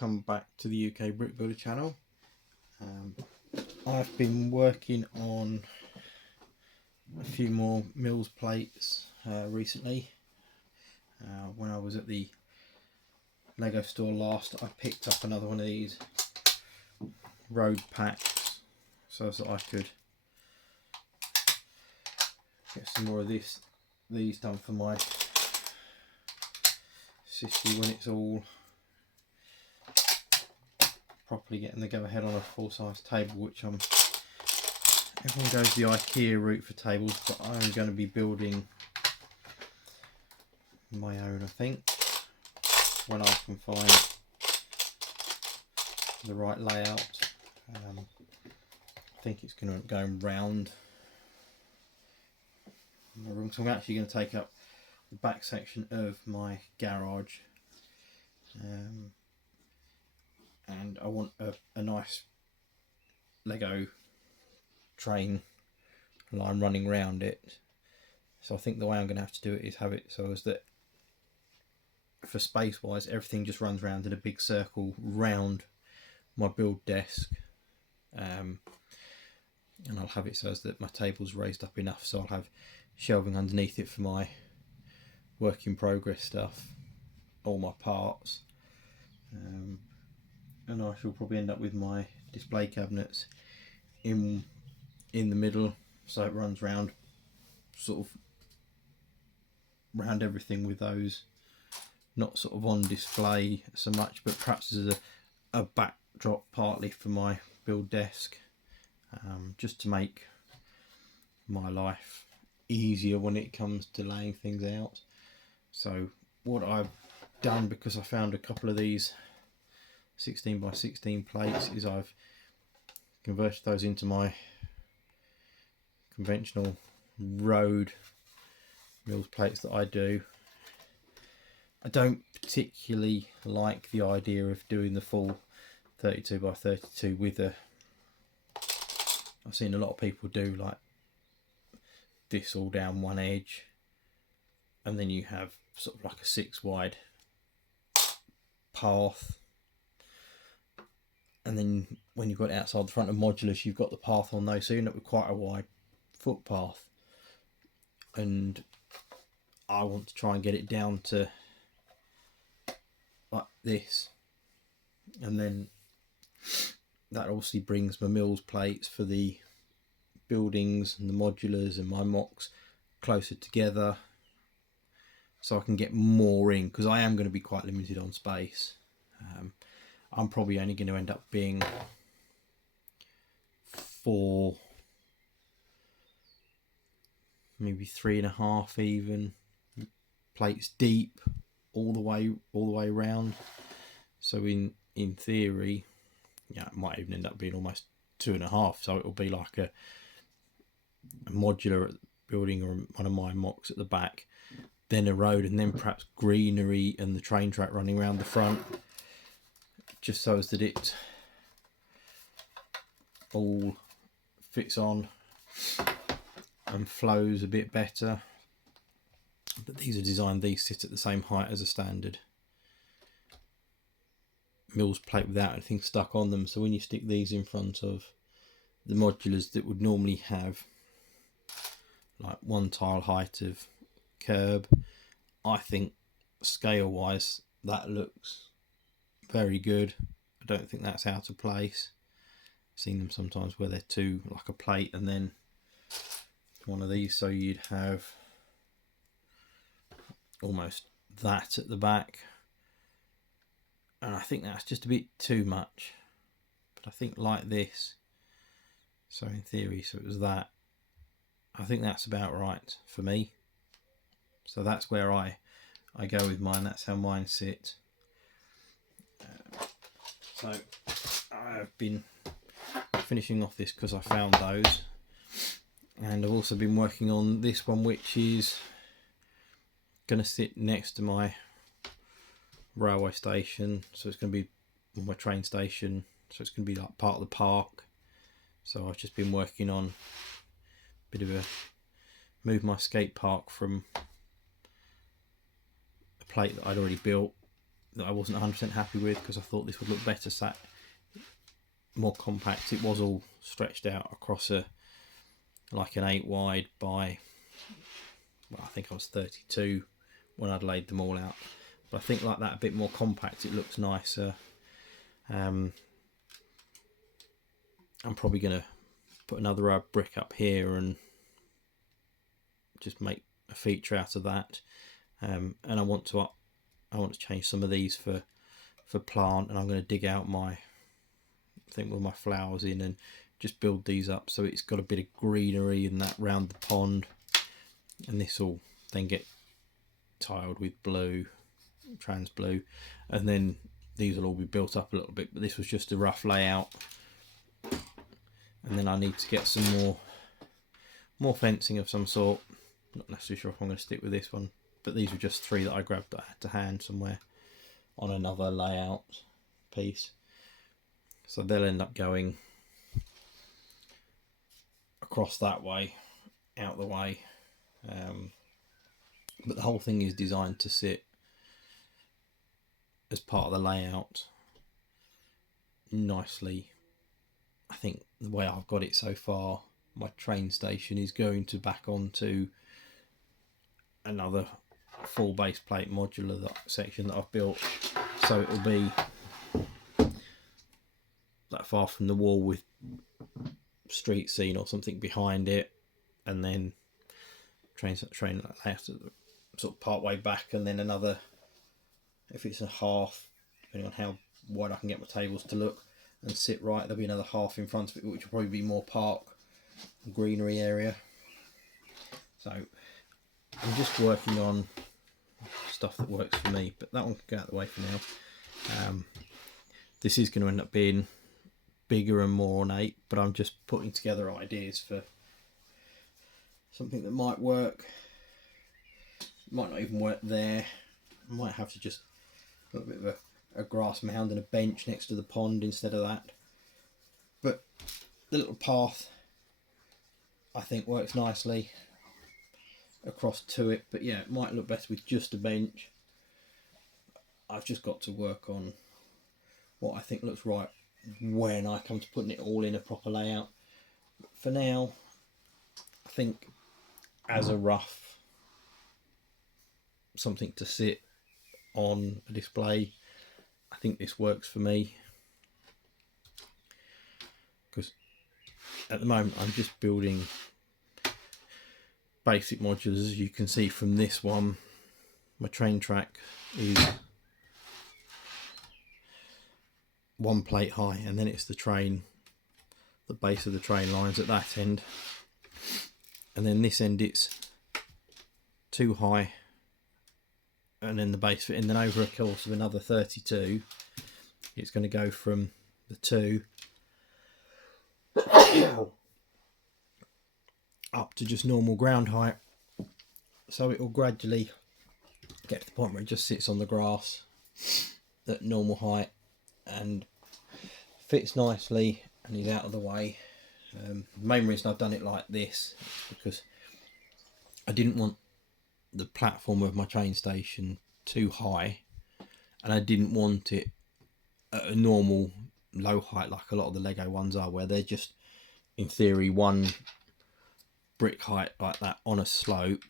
welcome back to the UK Brick Builder channel. I've been working on a few more Mills plates recently. When I was at the Lego store last, I picked up another one of these road packs so that I could get some more of these done for my Sissy when it's all properly getting the go ahead on a full size table, which everyone goes the IKEA route for tables, but I'm going to be building my own, I think, when I can find the right layout. I think it's going to go round my room, so I'm actually going to take up the back section of my garage, and I want a nice Lego train line running around it. So I think the way I'm going to have to do it is have it so as that for space wise everything just runs around in a big circle round my build desk, and I'll have it so as that my table's raised up enough so I'll have shelving underneath it for my work in progress stuff, all my parts, and I shall probably end up with my display cabinets in the middle, so it runs round, sort of round everything with those, not sort of on display so much, but perhaps as a backdrop partly for my build desk, just to make my life easier when it comes to laying things out. So what I've done, because I found a couple of these 16 by 16 plates, is I've converted those into my conventional road Mills plates that I do. I don't particularly like the idea of doing the full 32 by 32 with I've seen a lot of people do like this all down one edge, and then you have sort of like a 6 wide path, and then when you've got it outside the front of modulars, you've got the path on those, so you end up with quite a wide footpath. And I want to try and get it down to like this, and then that obviously brings my Mills plates for the buildings and the modulars and my mocks closer together, so I can get more in, because I am going to be quite limited on space. I'm probably only going to end up being 4, maybe 3.5 even plates deep all the way around. So in theory, yeah, it might even end up being almost 2.5. So it'll be like a modular at the building, or one of my mocks at the back, then a road, and then perhaps greenery and the train track running around the front, just so as that it all fits on and flows a bit better. But these are designed, these sit at the same height as a standard Mills plate without anything stuck on them, so when you stick these in front of the modulars that would normally have like 1 tile height of curb, I think scale wise that looks very good. I don't think that's out of place. I've seen them sometimes where they're two, like a plate and then one of these, so you'd have almost that at the back, and I think that's just a bit too much. But I think like this, so in theory, so it was that, I think that's about right for me. So that's where I go with mine. That's how mine sit. So I've been finishing off this because I found those, and I've also been working on this one, which is going to sit next to my railway station. So it's going to be my train station, so it's going to be like part of the park. So I've just been working on a bit of a move my skate park from a plate that I'd already built that I wasn't 100% happy with, because I thought this would look better sat more compact. It was all stretched out across like an 8 wide by, well, I think I was 32 when I'd laid them all out. But I think like that, a bit more compact, it looks nicer. I'm probably going to put another row of brick up here and just make a feature out of that. And I want to change some of these for plant, and I'm going to dig out my thing with my flowers in and just build these up so it's got a bit of greenery and that round the pond. And this will then get tiled with blue, trans blue, and then these will all be built up a little bit, but this was just a rough layout. And then I need to get some more fencing of some sort. Not necessarily sure if I'm going to stick with this one, but these were just 3 that I grabbed that I had to hand somewhere on another layout piece. So they'll end up going across that way, out the way. But the whole thing is designed to sit as part of the layout nicely. I think the way I've got it so far, my train station is going to back onto another full base plate modular section that I've built, so it'll be that far from the wall with street scene or something behind it, and then train layout sort of part way back, and then another, if it's a half, depending on how wide I can get my tables to look and sit right, there'll be another half in front of it, which will probably be more park greenery area. So I'm just working on stuff that works for me, but that one can go out of the way for now. This is going to end up being bigger and more ornate, but I'm just putting together ideas for something that might work. Might not even work there. I might have to just put a bit of a grass mound and a bench next to the pond instead of that. But the little path I think works nicely across to it, but yeah, it might look better with just a bench. I've just got to work on what I think looks right when I come to putting it all in a proper layout. But for now, I think as a rough something to sit on a display, I think this works for me, because at the moment I'm just building basic modulars. As you can see from this one, my train track is 1 plate high, and then it's the train, the base of the train lines at that end, and then this end it's 2 high, and then the base fit, and then over a course of another 32 it's going to go from the 2 up to just normal ground height. So it will gradually get to the point where it just sits on the grass at normal height and fits nicely and is out of the way. The main reason I've done it like this is because I didn't want the platform of my train station too high, and I didn't want it at a normal low height like a lot of the Lego ones are, where they're just in theory 1 brick height like that on a slope,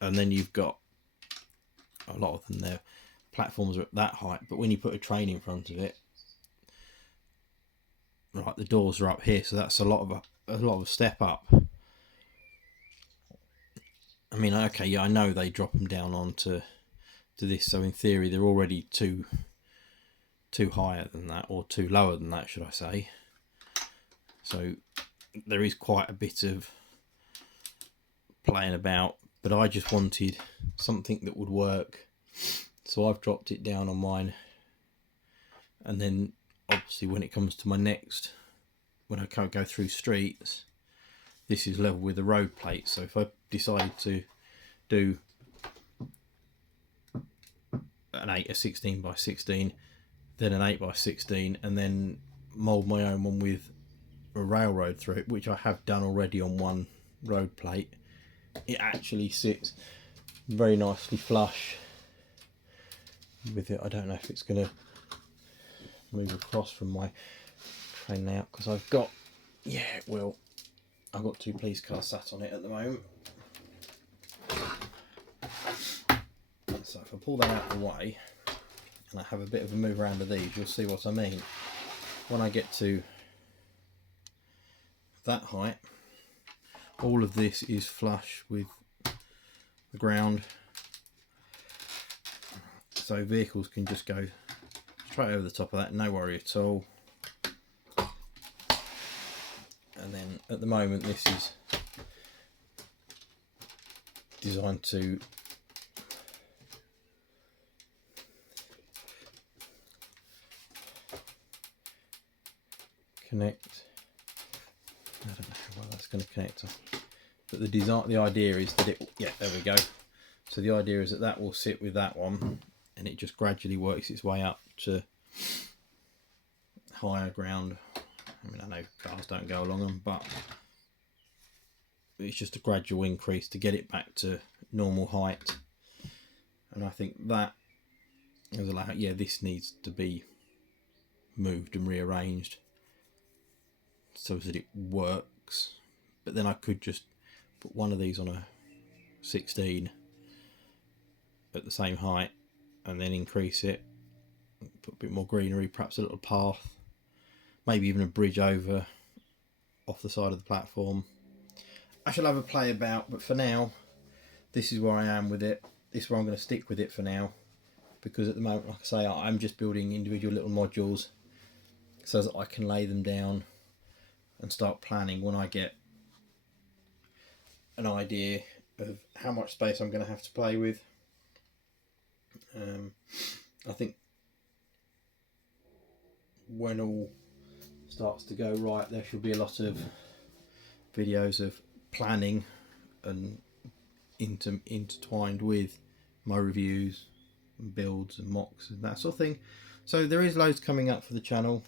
and then you've got a lot of them, their platforms are at that height, but when you put a train in front of it, right, the doors are up here, so that's a lot of a step up. I mean, okay, yeah, I know they drop them down onto this, so in theory they're already too higher than that, or too lower than that, should I say. So there is quite a bit of playing about, but I just wanted something that would work, so I've dropped it down on mine. And then obviously when it comes to my next, when I can't go through streets, this is level with the road plate. So if I decided to do a 16 by 16, then an 8 by 16, and then mould my own one with a railroad through it, which I have done already on one road plate, it actually sits very nicely flush with it. I don't know if it's going to move across from my train layout, because I've got, yeah, it will. I've got 2 police cars sat on it at the moment. So if I pull that out of the way and I have a bit of a move around of these, you'll see what I mean. When I get to that height, all of this is flush with the ground, so vehicles can just go straight over the top of that, no worry at all. And then at the moment this is designed to connect. I don't know how well that's going to connect, but the idea is that it, yeah, there we go. So the idea is that that will sit with that one, and it just gradually works its way up to higher ground. I mean, I know cars don't go along them, but it's just a gradual increase to get it back to normal height. And I think that is like, yeah, this needs to be moved and rearranged so that it works. But then I could just put one of these on a 16 at the same height and then increase it, put a bit more greenery, perhaps a little path, maybe even a bridge over off the side of the platform. I shall have a play about, but for now this is where I am with it. This is where I'm going to stick with it for now, because at the moment, like I say, I'm just building individual little modules so that I can lay them down and start planning when I get an idea of how much space I'm going to have to play with. I think when all starts to go right, there should be a lot of videos of planning and intertwined with my reviews and builds and mocks and that sort of thing. So there is loads coming up for the channel.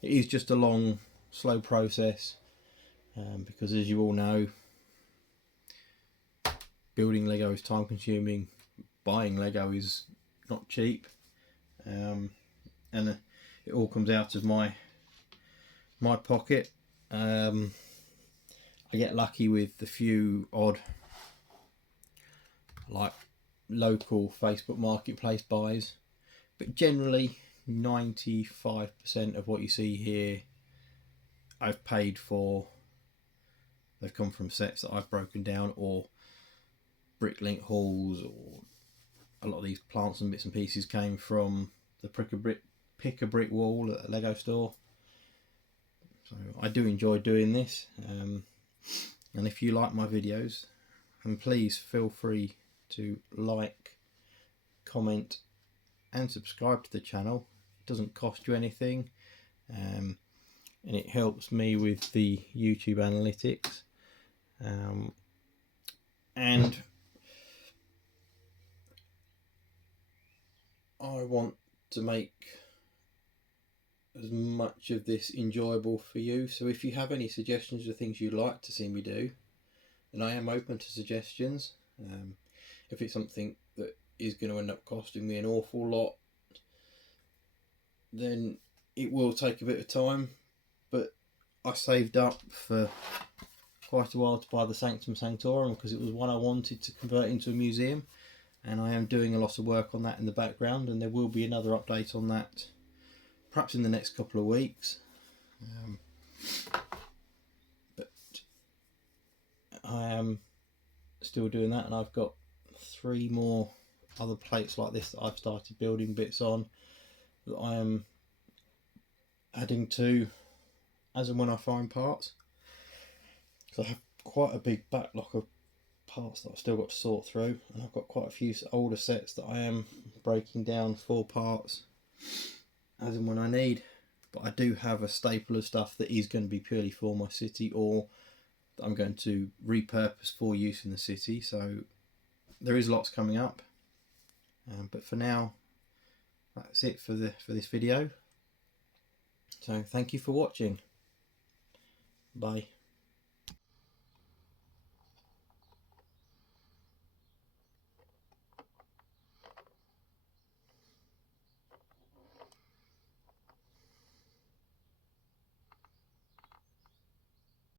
It is just a long, slow process, because as you all know, building Lego is time consuming, buying Lego is not cheap, and it all comes out of my pocket. I get lucky with the few odd like local Facebook Marketplace buys, but generally 95% of what you see here I've paid for. They've come from sets that I've broken down, or Bricklink hauls, or a lot of these plants and bits and pieces came from the Pick a Brick wall at a Lego store. So I do enjoy doing this, and if you like my videos, then please feel free to like, comment and subscribe to the channel. It doesn't cost you anything, and it helps me with the YouTube analytics, and I want to make as much of this enjoyable for you. So if you have any suggestions or things you'd like to see me do, then I am open to suggestions. If it's something that is going to end up costing me an awful lot, then it will take a bit of time, but I saved up for quite a while to buy the Sanctum Sanctorum, because it was one I wanted to convert into a museum, and I am doing a lot of work on that in the background, and there will be another update on that perhaps in the next couple of weeks. But I am still doing that, and I've got 3 more other plates like this that I've started building bits on that I am adding to as and when I find parts. So I have quite a big backlog of parts that I've still got to sort through, and I've got quite a few older sets that I am breaking down for parts as and when I need. But I do have a staple of stuff that is going to be purely for my city, or that I'm going to repurpose for use in the city. So there is lots coming up, but for now that's it for this video. So thank you for watching. Bye.